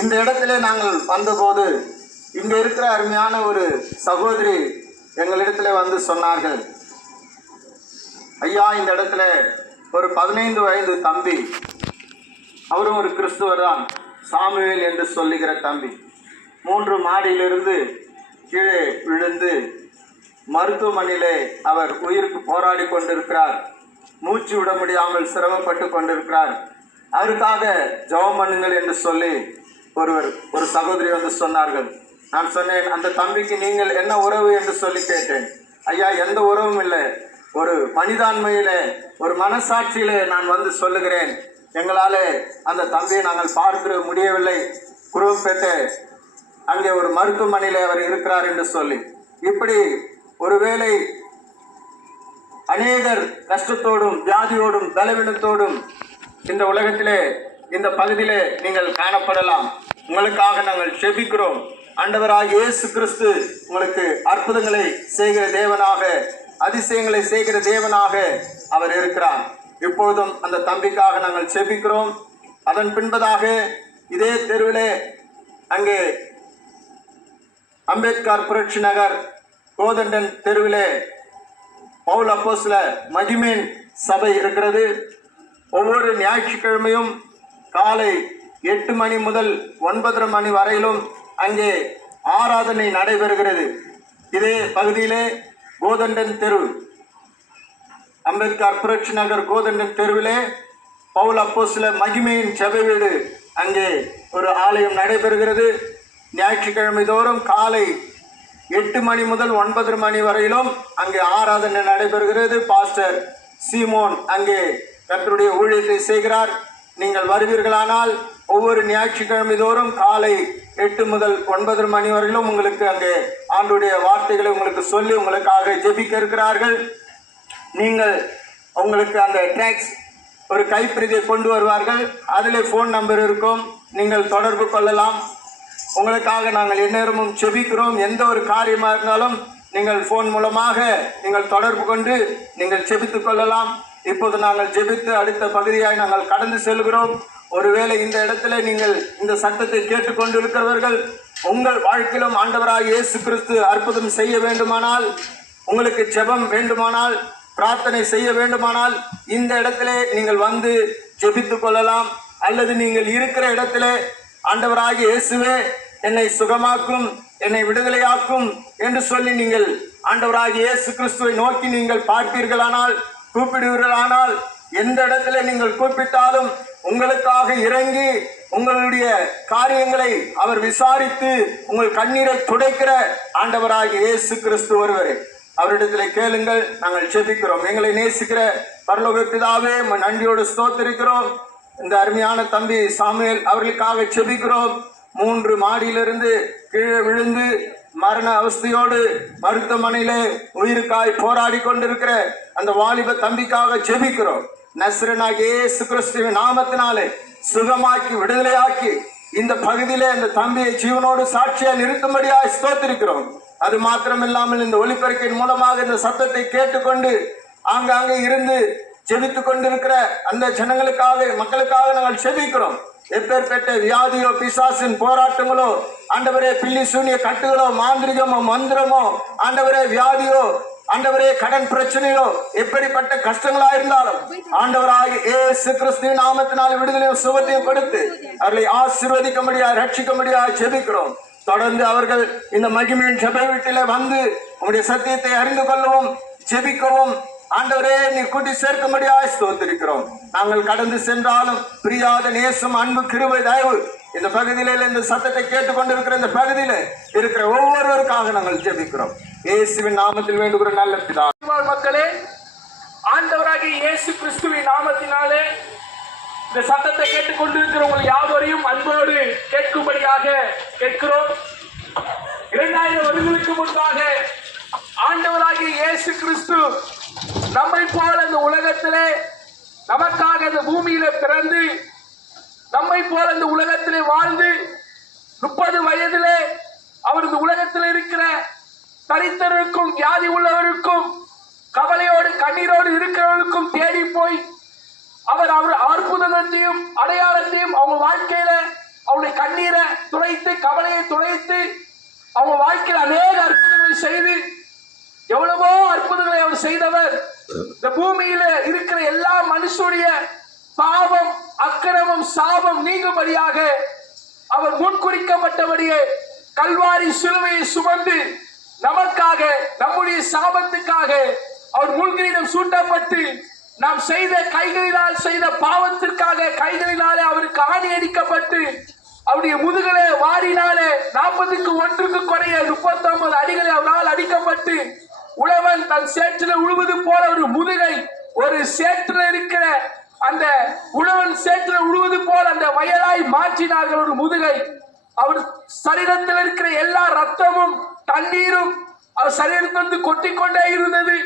இந்த இடத்திலே நாங்கள் வந்தபோது இங்கே இருக்கிற அருமையான ஒரு சகோதரி எங்களிடத்துல வந்து சொன்னார்கள், ஐயா, இந்த இடத்துல ஒரு 15 வயது தம்பி, அவரும் ஒரு கிறிஸ்துவர் தான், சாமுவேல் என்று சொல்லுகிற தம்பி, 3 மாடியிலிருந்து கீழே விழுந்து மருத்துவமனையிலே அவர் உயிருக்கு போராடி கொண்டிருக்கிறார். மூச்சு விட முடியாமல் சிரமப்பட்டு கொண்டிருக்கிறார். அவருக்காக ஜெபம் பண்ணுங்கள் என்று சொல்லி ஒரு சகோதரி வந்து சொன்னார்கள். நான் சொன்னேன், அந்த தம்பிக்கு நீங்கள் என்ன உறவு என்று சொல்லி கேட்டேன். ஐயா, எந்த உறவும் இல்லை, ஒரு மனிதாண்மையிலே ஒரு மனசாட்சியிலே நான் வந்து சொல்லுகிறேன், எங்களால் அந்த தம்பியை நாங்கள் பார்க்க முடியவில்லை, குருவம்பேட்டை அங்கே ஒரு மருத்துவமனையில் அவர் இருக்கிறார் என்று சொல்லி. இப்படி ஒருவேளை அநேகர் கஷ்டத்தோடும் வியாதியோடும் பலவீனத்தோடும் இந்த உலகத்திலே இந்த பகுதியிலே நீங்கள் காணப்படலாம். உங்களுக்காக நாங்கள் ஜெபிக்கிறோம். ஆண்டவராகிய இயேசு கிறிஸ்து உங்களுக்கு அற்புதங்களை செய்கிற தேவனாக, அதிசயங்களை செய்கிற தேவனாக அவர் இருக்கிறார். இப்பொழுதும் அந்த தம்பிக்காக நாங்கள் ஜெபிக்கிறோம். அதன் பின்பதாக இதே தெருவிலே அங்கே அம்பேத்கர் புரட்சி நகர் கோதண்டன் தெருவிலே பவுல் அப்போஸ்தலர் மகிமேன் சபை இருக்கிறது. ஒவ்வொரு ஞாயிற்றுக்கிழமையும் காலை 8 மணி முதல் 9:30 மணி வரையிலும் அங்கே ஆராதனை நடைபெறுகிறது. இதே பகுதியிலே கோதண்டன் தெரு, அம்பேத்கர் புரட்சி நகர் கோதண்டன் தெருவிலே பவுல் அப்போஸ்தலர் மகிமையின் சபை வீடு, அங்கே ஒரு ஆலயம் நடைபெறுகிறது. ஞாயிற்றுக்கிழமை தோறும் காலை 8 மணி முதல் 9:30 மணி வரையிலும் அங்கே ஆராதனை நடைபெறுகிறது. பாஸ்டர் சீமோன் அங்கே கர்த்தருடைய ஊழியத்தை செய்கிறார். நீங்கள் வருவீர்களானால் ஒவ்வொரு ஞாயிற்றுக்கிழமை தோறும் காலை 8 முதல் 9:30 மணி வரையிலும் உங்களுக்கு அங்கே ஆண்டுடைய வார்த்தைகளை உங்களுக்கு சொல்லி உங்களுக்காக ஜெபிக்க இருக்கிறார்கள். நீங்கள் உங்களுக்கு அந்த டேக்ஸ் ஒரு கைப்பிரதியை கொண்டு வருவார்கள். அதில் ஃபோன் நம்பர் இருக்கும், நீங்கள் தொடர்பு கொள்ளலாம். உங்களுக்காக நாங்கள் எந்நேரமும் ஜெபிக்கிறோம். எந்த ஒரு காரியமாக இருந்தாலும் நீங்கள் ஃபோன் மூலமாக நீங்கள் தொடர்பு கொண்டு நீங்கள் ஜெபித்துக் கொள்ளலாம். இப்போது நாங்கள் ஜெபித்து அடுத்த பகுதியாய் நாங்கள் கடந்து செல்கிறோம். ஒருவேளை இந்த இடத்துல நீங்கள் இந்த சத்தத்தை கேட்டுக்கொண்டு இருக்கிறவர்கள் உங்கள் வாழ்க்கையிலும் ஆண்டவராகிய இயேசு கிறிஸ்து அற்புதம் செய்ய வேண்டுமானால், உங்களுக்கு ஜெபம் வேண்டுமானால், பிரார்த்தனை செய்ய வேண்டுமானால் இந்த இடத்திலே நீங்கள் வந்து ஜெபித்துக் கொள்ளலாம். அல்லது நீங்கள் இருக்கிற இடத்திலே ஆண்டவராகிய இயேசுவே என்னை சுகமாக்கும், என்னை விடுதலையாக்கும் என்று சொல்லி நீங்கள் ஆண்டவராகிய இயேசு கிறிஸ்துவை நோக்கி நீங்கள் பார்ப்பீர்களானால், கூப்பிடுவீர்களானால், எந்த இடத்துல நீங்கள் கூப்பிட்டாலும் உங்களுக்காக இறங்கி உங்களுடைய காரியங்களை அவர் விசாரித்து உங்கள் கண்ணீரை துடைக்கிற ஆண்டவராகிய இயேசு கிறிஸ்து ஒருவரே. அவரிடத்தில் கேளுங்கள், நாங்கள் ஜெபிக்கிறோம். எங்களை நேசிக்கிற பரலோக பிதாவே, நன்றியோடு ஸ்தோத்திரிக்கிறோம். இந்த அருமையான தம்பி சாமுவேல் அவர்களுக்காக ஜெபிக்கிறோம். 3 மாடியிலிருந்து கீழே விழுந்து மரண அவஸ்தையோடு மருத்துவமனையிலே உயிருக்காய் போராடி கொண்டிருக்கிற அந்த வாலிப தம்பிக்காக ஜெபிக்கிறோம். நஸ்ரனாகிய இயேசு கிறிஸ்துவின் நாமத்தினாலே சுகமாக்கி விடுதலையாக்கி இந்த பகுதியிலே இந்த தம்பியை ஜீவனோடு சாட்சியா நிறுத்தும்படியாக ஸ்தோத்திரிக்கிறோம். அது மாத்திரமில்லாமல் இந்த ஒலிபரப்பின் மூலமாக இந்த சத்தத்தை கேட்டுக்கொண்டு ஆங்காங்கே இருந்து ஜெபித்துக் கொண்டிருக்கிற அந்த ஜனங்களுக்காக, மக்களுக்காக நாங்கள் ஜெபிக்கிறோம். எப்பேற்பட்ட வியாதியோ, பிசாசின் போராட்டங்களோ, ஆண்டவரே பில்லி சூனிய கட்டுகளோ, மாந்திரிகமோ, மந்திரமோ, ஆண்டவரே வியாதியோ, ஆண்டவரே கடன் பிரச்சனையோ, எப்படிப்பட்ட கஷ்டங்களா இருந்தாலும் ஆண்டவராகிய இயேசு கிறிஸ்துவின் நாமத்தினால் விடுதலையும் சுகத்தையும் கொடுத்து அவர்களை ஆசீர்வதிக்கும்படியாக ரட்சிக்கும்படியாக ஜெபிக்கிறோம். தொடர்ந்து அவர்கள் இந்த மகிமையின் ஜெப வீட்டிலே வந்து உங்களுடைய சத்தியத்தை அறிந்து கொள்ளவும் ஜெபிக்கவும் ஆண்டவரே நீ கூட்டி சேர்க்கும்படியாக ஸ்தோத்திரிக்கிறோம். நாங்கள் கடந்து சென்றாலும் பிரியாத நேசம், அன்பு, கிருபை, தயவு இந்த பகுதியில, இந்த சத்தத்தை கேட்டுக்கொண்டிருக்கிற இந்த பகுதியில இருக்கிற ஒவ்வொருவருக்காக நாங்கள் ஜெபிக்கிறோம். இயேசுவின் நாமத்தில் வேண்டுகிற நல்ல பிதாவே. மக்களே, ஆண்டவராகிய இயேசு கிறிஸ்துவின் நாமத்தினாலே இந்த சத்தத்தை கேட்டுக்கொண்டிருக்கிற உங்கள் யாவரையும் அன்போடு கேட்கும்படியாக கேட்கிறோம். 2000 வருடங்களுக்கு முன்பாக ஆண்டவராகிய இயேசு கிறிஸ்து நம்மை போல இந்த உலகத்திலே நமக்காக இந்த பூமியில பிறந்து நம்மை போல இந்த உலகத்திலே வாழ்ந்து 30 வயதிலே அவர் இந்த உலகத்தில் இருக்கிற தரித்திரருக்கும், வியாதி உள்ளவருக்கும், கவலையோடு கண்ணீரோடு இருக்கிறவருக்கும் தேடி போய் அவர் அற்புதத்தையும் அடையாளத்தையும் அவங்க வாழ்க்கையில அவருடைய கண்ணீரை துடைத்து கவலையை துடைத்து அவங்க வாழ்க்கையில் அநேக அற்புதங்களை செய்து எவ்வளவோ அற்புதங்களை அவர் செய்தவர். இந்த பூமியில இருக்கிற எல்லா மனுஷனுடைய பாவம் அக்கிரமம் சாபம் நீங்கும்படியாக அவர் முன்குறிக்கப்பட்டபடியே கல்வாரி சிலுவையை சுமந்து நமக்காக நம்முடைய சாபத்துக்காக அவர் முள்கிரீடம் சூட்டப்பட்டு நாம் செய்த கைகளினால் செய்த பாவத்திற்காக கைகளினாலே அவருக்கு ஆணி அடிக்கப்பட்டு அவருடைய முதுகலே வாரினாலே 40க்கு குறைய 39 அடிகளை அவரால் அடிக்கப்பட்டு உழவன் தன் சேற்றில் உழுவது போல ஒரு முதுகை ஒரு சேற்றில் இருக்கிற அந்த உழவன் சேற்றில் உழுவது போல அந்த வயலாய் மாற்றினார்கள் ஒரு முதுகை. அவர் சரீரத்தில் இருக்கிற எல்லா ரத்தமும் தண்ணீரும் அவர் சரீரத்திலிருந்து கொட்டிக்கொண்டே இருந்தது.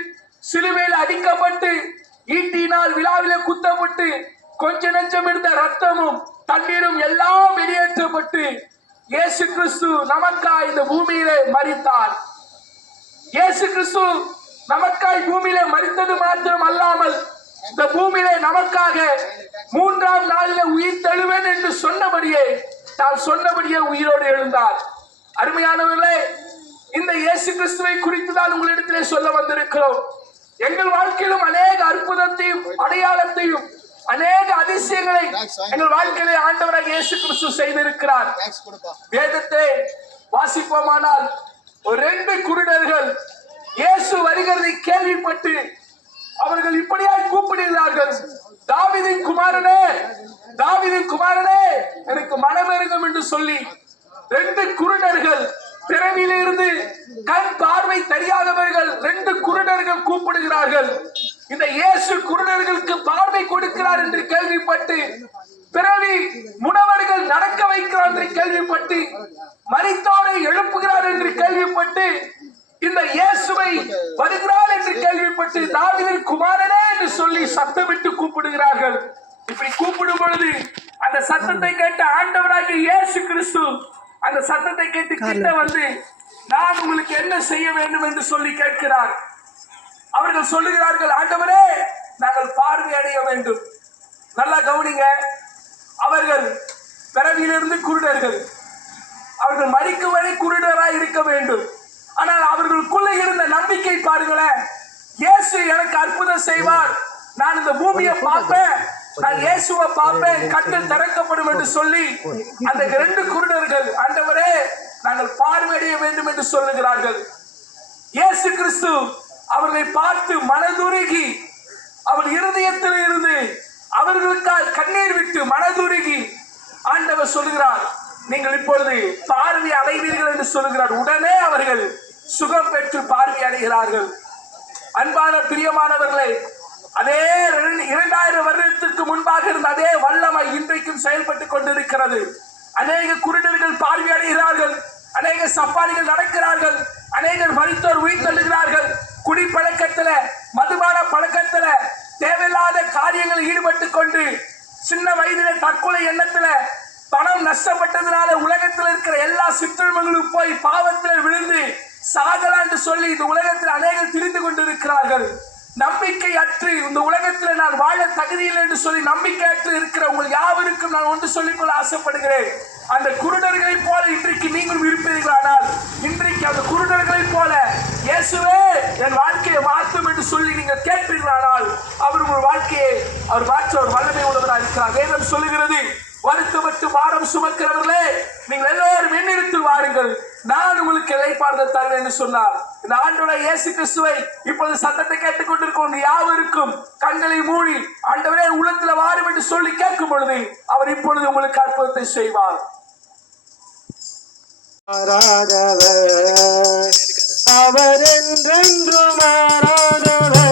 சிலுவையில் அடிக்கப்பட்டு ஈட்டினால் விழாவிலே குத்தப்பட்டு கொஞ்ச நெஞ்சம் இருந்த ரத்தமும் தண்ணீரும் எல்லாம் வெளியேற்றப்பட்டு இயேசு கிறிஸ்து நமக்காய் இந்த பூமியிலே மரித்தார். இயேசு கிறிஸ்து நமக்காய் பூமியிலே மரித்தது மாத்திரம் அல்லாமல் இந்த பூமியிலே நமக்காக 3ஆம் நாளிலே உயிர் தெழுவேன் என்று சொன்னபடியே தான் சொன்னபடியே உயிரோடு எழுந்தார். அருமையானவர்களே, இந்த இயேசு கிறிஸ்துவை குறித்து தான் உங்களிடத்திலே சொல்ல வந்திருக்கிறோம். எங்கள் வாழ்க்கையிலும் அநேக அற்புதத்தையும் அடையாளத்தையும் அநேக அதிசயங்களை எங்கள் வாழ்க்கையிலே ஆண்டவராக இயேசு கிறிஸ்து செய்திருக்கிறார். வேதத்தை வாசிப்போமானால் ஒரு 2 குருடர்கள் இயேசு வருகிறதை கேள்விப்பட்டு அவர்கள் இப்படியாய் கூப்பிடுகிறார்கள், தாவீதின் குமாரனே, தாவீதின் குமாரனே, எனக்கு மனமிரங்கும் என்று சொல்லி 2 குருடர்கள் பிறவியிலிருந்து கண் பார்வை தெரியாதவர்கள் 2 குருடர்கள் கூப்பிடுகிறார்கள். இந்த இயேசு குருடர்களுக்கு பார்வை கொடுக்கிறார் என்று கேள்விப்பட்டு பிறவி முனவர்கள் நடக்க வைக்கிறார் என்று கேள்விப்பட்டு மரித்தோரை எழுப்புகிறார் என்று கேள்விப்பட்டு இந்த இயேசுவை வருகிறார் என்று கேள்விப்பட்டு தாவீதின் குமாரனே என்று சொல்லி சத்தமிட்டு கூப்பிடுகிறார்கள். இப்படி கூப்பிடும் பொழுது அந்த சத்தத்தை கேட்ட ஆண்டவராகிய இயேசு கிறிஸ்து அந்த சத்தத்தை கேட்டு கிட்ட வந்து நான் உங்களுக்கு என்ன செய்ய வேண்டும் என்று சொல்லி கேட்கிறார். அவர்கள் சொல்லுகிறார்கள், ஆண்டவரே நாங்கள் பார்வை அடைய வேண்டும். நல்லா கவனிங்க, அவர்கள் பிறவியிலிருந்து குருடர்கள், அவர்கள் மரிக்கும் வரை குருடராய் இருக்க வேண்டும். ஆனால் அவர்களுக்குள்ள இருந்த நம்பிக்கை பாருங்களேன், இயேசு எனக்கு அற்புதம் செய்வார், நான் இந்த பூமியை பார்ப்பேன், நான் இயேசுவை பார்ப்பேன், கண்கள் திறக்கப்படும் என்று சொல்லி அந்த 2 குருடர்கள் ஆண்டவரே நாங்கள் பார்வையடைய வேண்டும் என்று சொல்லுகிறார்கள். இயேசு கிறிஸ்து அவர்களை பார்த்து மனதுருகி அவர் இருதயத்தில் இருந்து அவர்களுக்காக கண்ணீர் விட்டு மனதுருகி ஆண்டவர் சொல்லுகிறார், நீங்கள் இப்பொழுது பார்வை அடைவீர்கள் என்று சொல்லுகிறார். உடனே அவர்கள் சுகம் பெற்று பார்வை அடைகிறார்கள். அன்பான பிரியமானவர்களே, அதே 2000 வருடத்திற்கு முன்பாக இருந்த அதே வல்லமை இன்றைக்கும் செயல்பட்டுக் கொண்டிருக்கிறது. அநேக குருடர்கள் பார்வை அடைகிறார்கள், அநேக சப்பானிகள் நடக்கிறார்கள், அநேகர் மரித்தோர் உயிர் தள்ளுகிறார்கள். குடிப்பழக்கத்துல மதுபான பழக்கத்துல தேவையில்லாத காரியங்களில் ஈடுபட்டு கொண்டு சின்ன வயதில தற்கொலை எண்ணத்துல பணம் நஷ்டப்பட்டதுனால உலகத்தில் இருக்கிற எல்லா சிற்றல்களும் போய் பாவத்தில் விழுந்து சாகலாம் என்று சொல்லி இந்த உலகத்தில் அநேகர் திரிந்து கொண்டிருக்கிறார்கள். நம்பிக்கை அற்று இந்த உலகத்தில் நான் வாழ தகுதியில்லை என்று சொல்லி நம்பிக்கை அற்று இருக்கிற உங்கள் யாவருக்கும் நான் ஒன்று சொல்லிக்கொள்ள ஆசைப்படுகிறேன். அந்த குருடர்களை போல இன்றைக்கு நீங்கள் இருப்பீர்களானால் இன்றைக்கு அந்த குருடர்களை போல இயேசுவே என் வாழ்க்கையை மாற்றும் என்று சொல்லி நீங்கள் கேட்பீர்களானால் அவர் உங்கள் வாழ்க்கையை அவர் மாற்ற ஒரு வல்லமை உள்ளவராக இருக்கிறார். வேதம் சொல்லுகிறது, வருத்தப்பட்டு பாரம் சுமக்கிறவர்களே நீங்கள் எல்லோரும் என்னிடத்தில் வாருங்கள், நான் உங்களுக்கு இளைப்பாறுதல் தருவேன் என்று சொன்னார். இந்த ஆண்டவராகிய இயேசு கிறிஸ்துவை இப்பொழுது சத்தத்தை கேட்டுக் கொண்டிருக்கும் யாவருக்கும் கண்களை மூடி ஆண்டவரே உள்ளத்தில் வாரும் என்று சொல்லி கேட்கும் பொழுது அவர் இப்பொழுது உங்களுக்கு அற்புதத்தை செய்வார். அவர் என்றென்றும் மாறாதவர்.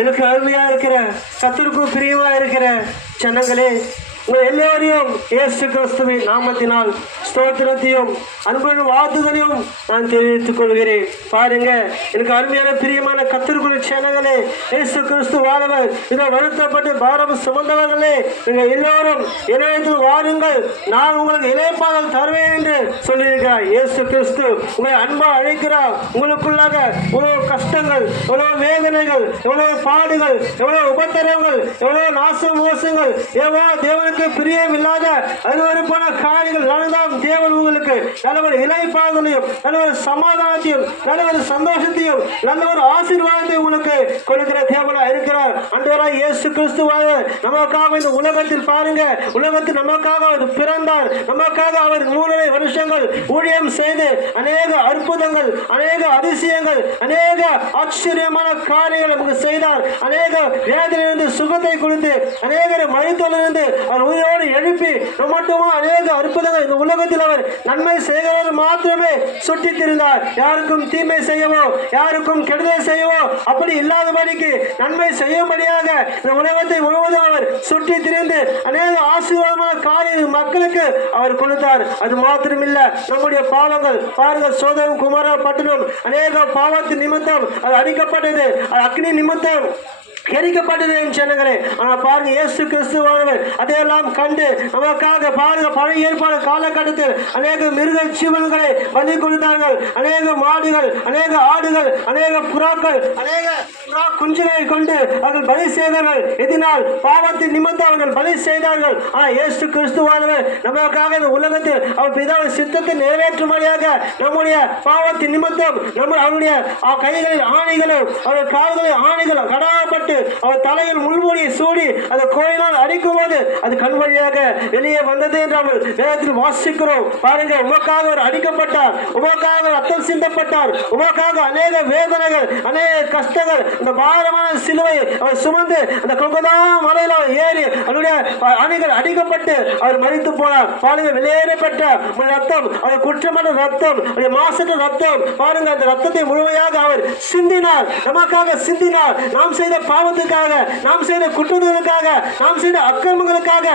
எனக்கு அருமையா இருக்கிற கர்த்தருக்கு பிரியமா இருக்கிற ஜனங்களே, உங்கள் எல்லோரையும் இயேசு கிறிஸ்துவின் நாமத்தினால் ஸ்தோத்திரத்தையும் அன்புடன் வாழ்த்துதலையும் நான் தெரிவித்துக் கொள்கிறேன். பாருங்க, எனக்கு அருமையான பிரியமான கர்த்தருக்குரிய ஜனங்களே, இயேசு கிறிஸ்து வாழவர் இதை வருத்தப்பட்டு பாரம் சுமந்தவர்களே, நீங்கள் எல்லோரும் என்னிடத்தில் வாருங்கள், நான் உங்களுக்கு இளைப்பாறுதல் தருவேன் என்று சொல்லியிருக்கிறார். இயேசு கிறிஸ்து உங்களை அன்பா அழைக்கிறார். உங்களுக்குள்ளாக எவ்வளவு கஷ்டங்கள், எவ்வளவு வேதனைகள், எவ்வளவு பாடுகள், எவ்வளவு உபத்திரவங்கள், எவ்வளவு நாச மோசங்கள், எவ்வளவு தேவனுக்கு பிரியம் இல்லாத அருவருப்பான காரியங்கள் நடந்தாலும் தேவன் உங்களுக்கு நல்ல ஒரு இளைப்பாறுதலையும் நல்ல ஒரு சமாதானத்தையும் நல்ல ஒரு சந்தோஷத்தையும் நல்ல ஒரு ஆசீர்வாதத்தையும் உங்களுக்கு கொடுக்கிற தேவனா இருக்கிறார். ஆண்டவராகிய இயேசு கிறிஸ்துவாக நமக்காக இந்த உலகத்தில் பாருங்க, உலகத்தில் நமக்காக அவர் பிறந்தார். நமக்காக அவர் 3.5 வருஷங்கள் ஊழியம் செய்து அநேக அற்புதங்கள், அநேக அதிசயங்கள், அநேக ஆச்சரியமான காரியங்கள் நமக்கு செய்தார். அநேக வேதனையிலிருந்து சுகத்தை கொடுத்து, அநேகரை மருத்துவத்திலிருந்து அவர் உயிரோடு எழுப்பி மட்டுமா அநேக அற்புதங்கள் இந்த உலகத்தில் அவர் நன்மை செய்கிறவர் மாத்திரமே சுற்றித் திரிந்தார். யாருக்கும் தீமை செய்யவோ யாருக்கும் கெடுதல் செய்யவோ அப்படி இல்லாதபடிக்கு நன்மை செய்யும்படியாக இந்த உலகத்தை முழுவதும் அவர் சுற்றி திரிந்து அநேக ஆசீர்வாதமான காரியங்கள் மக்களுக்கு அவர் கொடுத்தார். அது மாத்திரமில்ல, நம்முடைய பாவங்கள் பாருங்க, சோதம் குமார பட்டணம் அநேக பாவத்தின் நிமித்தம் அது அடிக்கப்பட்டது, அது அக்னி நிமித்தம் எரிக்கப்பட்டது என் ஜனங்களே. ஆனால் பாருங்க, இயேசு கிறிஸ்துவானவர் அதையெல்லாம் கண்டு நமக்காக பாருங்க, பழைய ஏற்பாடு காலகட்டத்தில் அநேக மிருக ஜீவன்களை பலி கொடுத்தார்கள். அநேக மாடுகள், அநேக ஆடுகள், அநேக புறாக்கள், அநேக புறா குஞ்சுகளை கொண்டு அவர்கள் பலி செய்தார்கள். இதனால் பாவத்தின் நிமித்தம் அவர்கள் பலி செய்தார்கள். ஆனால் இயேசு கிறிஸ்துவானவர் நமக்காக இந்த உலகத்தில் அவர் பிதாவின் சித்தத்தை நிறைவேற்றும்படியாக நம்முடைய பாவத்தின் நிமித்தம் அவருடைய கைகளில் ஆணைகளும் அவர் கால்களில் ஆணைகளும் கடாப்பட்டு அவர் தலையில் முள்மூடியை சூடி அந்த கோயிலால் அடிக்கும் போது அது கண் வழியாக வெளியே வந்தது என்று நாம் வேதத்தில் வாசிக்கிறோம். பாருங்க, உமக்காக அவர் அடிக்கப்பட்டார், உமக்காக ரத்தம் சிந்தப்பட்டார், உமக்காக அநேக வேதனைகள், அநேக கஷ்டங்கள், அந்த பாரமான சிலுவை அவர் சுமந்து அந்த கொல்கத்தா மலையில் அவர் ஏறி அவருடைய அணிகள் அடிக்கப்பட்டு அவர் மரித்து போனார். பாருங்க, வெளியேறப்பட்ட ரத்தம், அவர் குற்றமான ரத்தம், மாசற்ற ரத்தம், பாருங்க அந்த ரத்தத்தை முழுமையாக அவர் சிந்தினார், நமக்காக சிந்தினார். நாம் செய்த பாவத்துக்காக, நாம் செய்த குற்றங்களுக்காக, நாம் செய்த அக்கிரமங்களுக்காக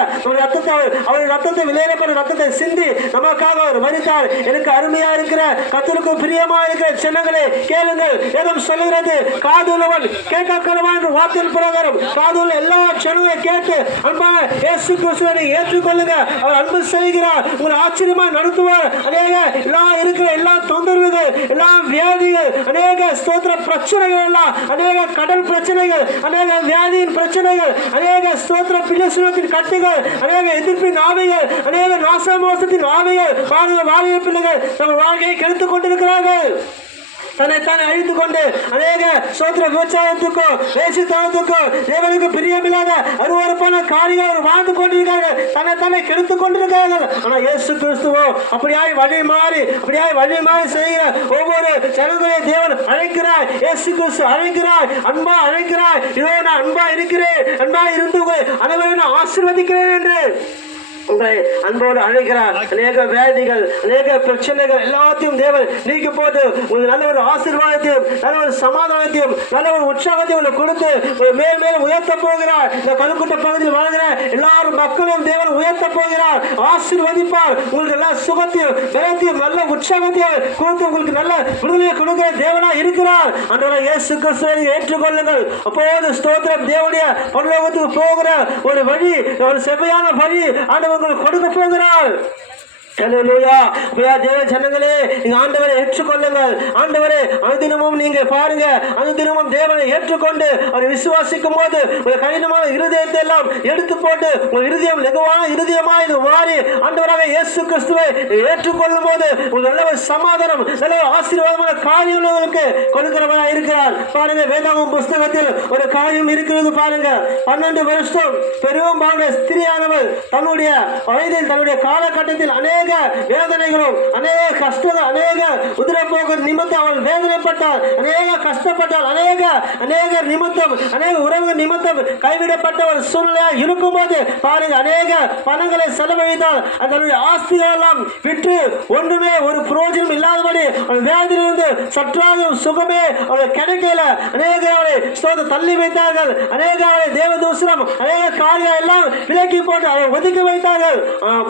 அவர் ரத்தத்தை வெளியேறப்பட்ட ரத்தத்தை சிந்தி நமக்காக அவர் மரித்தார். எனக்கு அருமையா இருக்கிற கர்த்தருக்கு பிரியமா இருக்கிற சின்னங்களே, கேளுங்கள், ஏதும் சொல்லுகிறது, காதுள்ளவன் கேட்க கடவான் என்ற வார்த்தையின் பிரகாரம் காதுள்ள எல்லா சின்னங்களை கேட்டு அன்பான இயேசு கிறிஸ்துவை ஏற்றுக்கொள்ளுங்க. அவர் அன்பு செய்கிறார், உங்களை ஆச்சரியமா நடத்துவார். அநேக எல்லாம் இருக்கிற எல்லா தொந்தரவுகள், எல்லா வியாதிகள், அநேக ஸ்தோத்திர பிரச்சனைகள் எல்லாம், அநேக கடல் பிரச்சனைகள், அநேக வியாதியின் பிரச்சனைகள், அநேக ஸ்தோத்திர பிள்ளைத்தின் கட்டுகள், அநேக எதிர்ப்பின் ஆவிகள், அநேக நாசமோசத்தின் ஆவிகள், வாலிப பிள்ளைகள் நம்ம வாழ்க்கையை கெடுத்துக் கொண்டிருக்கிறார்கள். தன்னைத்தானே அழித்துக் கொண்டு அநேக சோத்திர விபச்சாரத்துக்கும் வேசித்தனத்துக்கும் தேவனுக்கு பிரியமில்லாத அருவருப்பான காரியங்கள் வாழ்ந்து கொண்டிருக்கார்கள், தன்னைத்தானே கெடுத்துக் கொண்டிருக்கிறார்கள். ஆனால் இயேசு கிறிஸ்துவோ அப்படியாய் வழி மாறி செய்கிற ஒவ்வொரு ஜனங்களையும் தேவன் அழைக்கிறார். இயேசு கிறிஸ்து அழைக்கிறார், அன்பா அழைக்கிறார். இதோ நான் அன்பா இருக்கிறேன், அன்பா இருந்து அனைவரையும் நான் ஆசீர்வதிக்கிறேன் என்று உங்களை அன்போடு அழைக்கிறார். அநேக வேதிகள், அநேக பிரச்சனைகள் எல்லாத்தையும் தேவன் நீக்கி போட்டு உங்களுக்கு நல்ல ஒரு ஆசீர்வாதத்தையும் நல்ல ஒரு சமாதானத்தையும் நல்ல ஒரு உற்சாகத்தையும் உங்களுக்கு கொடுத்து மேல் மேலும் உயர்த்த போகிறார். இந்த கல்குட்ட பகுதியில் வாழ்கிற எல்லாரும் மக்களையும் தேவன் உயர்த்த போகிறார், ஆசீர்வதிப்பார். உங்களுக்கு எல்லா சுகத்தையும் பலத்தையும் நல்ல உற்சாகத்தையும் கொடுத்து உங்களுக்கு நல்ல விடுதலை கொடுக்கிற தேவனா இருக்கிறார். அன்றைய இயேசு கிறிஸ்துவை ஏற்றுக்கொள்ளுங்கள். அப்போது ஸ்தோத்திரம், தேவனுடைய பரலோகத்துக்கு போகிற ஒரு வழி, ஒரு செவ்வையான வழி ஆண்டவர் கொடுக்க போகிறார். ஜனங்களே, நீங்க ஆண்டவரை ஏற்றுக்கொள்ளுங்கள். ஆண்டவரே, அனுதினமும் நீங்க பாருங்க, அனுதினமும் தேவனை ஏற்றுக்கொண்டு அவரை விசுவாசிக்கும் போது ஒரு கடினமான இருதயத்தை எல்லாம் எடுத்து போட்டு ஒரு இருதயம் லெகுவான இருதயமா இது மாறி ஆண்டவராக இயேசு கிறிஸ்துவை ஏற்றுக்கொள்ளும் போது ஒரு நல்ல ஒரு சமாதானம், நல்ல ஒரு ஆசீர்வாதமான காரியம் உங்களுக்கு கொடுக்கிறவனா இருக்கிறார். பாருங்க, வேதாகம புஸ்தகத்தில் ஒரு காரியம் இருக்கிறது. பாருங்க, 12 வருஷம் பெரும் பாருங்க ஸ்திரியானவள் தன்னுடைய வயதில் தன்னுடைய காலகட்டத்தில் அநேக அநேக வேதனைகளும் அநேக கஷ்டங்கள் அநேக உதிரப்போக்கு நிமித்தம் அவள் வேதனைப்பட்டார், அநேக கஷ்டப்பட்டால், அநேக நிமித்தம் அநேக உறவு நிமித்தம் கைவிடப்பட்ட ஒரு சூழ்நிலையா இருக்கும்போது பாருங்க, அநேக பணங்களை செலவழித்தால் அதனுடைய ஆஸ்திகள் எல்லாம் விற்று ஒன்றுமே ஒரு பிரயோஜனம் இல்லாதபடி வேதனையிலிருந்து சற்றாக சுகமே அவள் கிடைக்கல. அநேக அவளை தள்ளி வைத்தார்கள், அநேக அவளை தேவதூசனம் அநேக காரியம் எல்லாம் விலக்கி போட்டு அவளை ஒதுக்கி வைத்தார்கள்.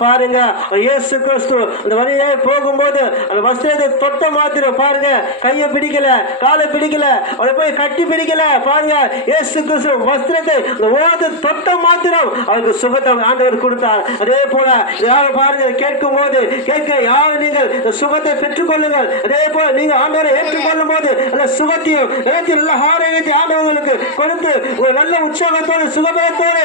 பாருங்க, இயேசு கிறிஸ்து அந்த வழியே போகும்போது அந்த வஸ்திரத்தை தொட்ட மாத்திரம் பாருங்க, கையை பிடிக்கல, காலை பிடிக்கல, அவளை போய் கட்டி பிடிக்கல. பாருங்க, இயேசு கிறிஸ்து வஸ்திரத்தை அந்த ஓரத்தை தொட்ட மாத்திரம் அவருக்கு சுகத்தை ஆண்டவர் கொடுத்தார். அதே போல யாரும் பாருங்க, கேட்கும் போது கேட்க யார் நீங்கள் சுகத்தை பெற்றுக் கொள்ளுங்கள். அதே போல நீங்க ஆண்டவரை ஏற்றுக்கொள்ளும் போது அந்த சுகத்தையும் நல்ல ஆரோக்கியத்தை ஆண்டவர்களுக்கு கொடுத்து ஒரு நல்ல உற்சாகத்தோடு சுகபலத்தோடு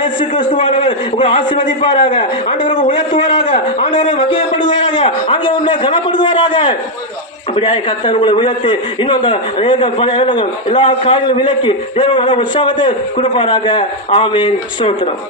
இயேசு கிறிஸ்துவானவர் உங்களை ஆசீர்வதிப்பாராக, ஆண்டவருக்கு உயர்த்துவாராக, ஆண்டவரை மகிமைப்படுவாராக, ஆண்டவரை கனப்படுத்துவாராக. அப்படியாக கர்த்தர் உங்களை உயர்த்தி இன்னும் அந்த அநேக எல்லா காரியங்களும் விலக்கி தேவன் நல்ல உற்சாகத்தை கொடுப்பாராக. ஆமீன். ஸ்தோத்திரம்.